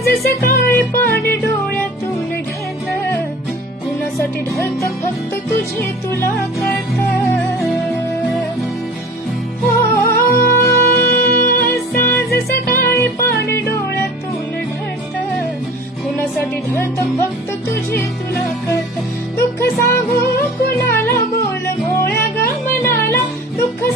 साज सकाळी पाणी डोळ्यातून ढळत, कुणासाठी ढळत फक्त तुझे तुला कळत. हो, साज सकाळी पाणी डोळ्यातून ढळत, कुणासाठी ढळत फक्त तुझे तुला कळत. दुःख सांगू कुणाला बोल भोळ्या ग मनाला, दुःख